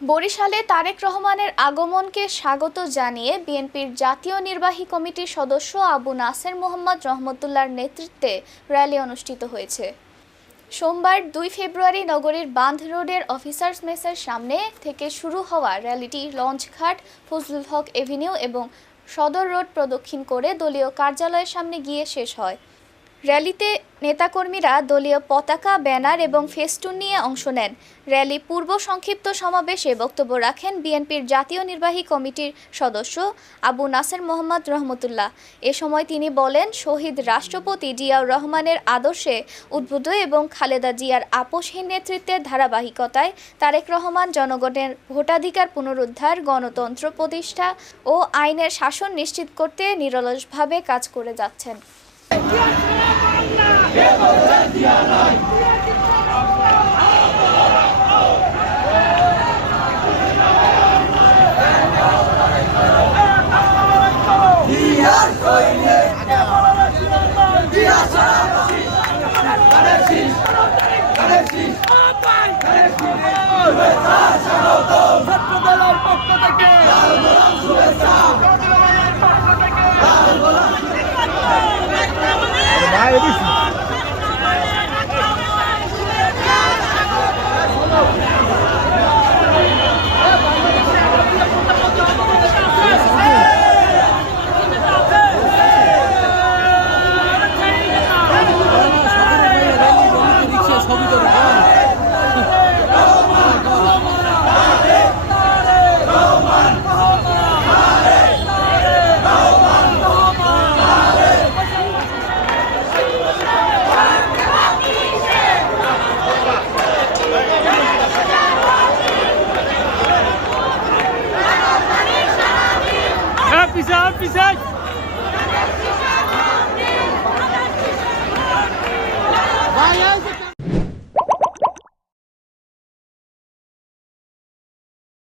বরিশালে তারেক রহমানের আগমনকে স্বাগত জানিয়ে বিএনপির জাতীয় নির্বাহী কমিটির সদস্য আবু নাসের মোহাম্মদ রহমতুল্লাহর নেতৃত্বে র্যালি অনুষ্ঠিত হয়েছে। সোমবার ২ ফেব্রুয়ারি নগরীর বাঁধ রোডের অফিসার্স মেসের সামনে থেকে শুরু হওয়া র্যালিটি লঞ্চঘাট, ফজলুল হক এভিনিউ এবং সদর রোড প্রদক্ষিণ করে দলীয় কার্যালয়ের সামনে গিয়ে শেষ হয়। র্যালিতে নেতাকর্মীরা দলীয় পতাকা, ব্যানার এবং ফেস্টুন নিয়ে অংশ নেন। র্যালি পূর্ব সংক্ষিপ্ত সমাবেশে বক্তব্য রাখেন বিএনপির জাতীয় নির্বাহী কমিটির সদস্য আবু নাসের মোহাম্মদ রহমতুল্লাহ। এ সময় তিনি বলেন, শহীদ রাষ্ট্রপতি জিয়াউর রহমানের আদর্শে উদ্বুদ্ধ এবং খালেদা জিয়ার আপোষহীন নেতৃত্বের ধারাবাহিকতায় তারেক রহমান জনগণের ভোটাধিকার পুনরুদ্ধার, গণতন্ত্র প্রতিষ্ঠা ও আইনের শাসন নিশ্চিত করতে নিরলসভাবে কাজ করে যাচ্ছেন। Happy side, happy side.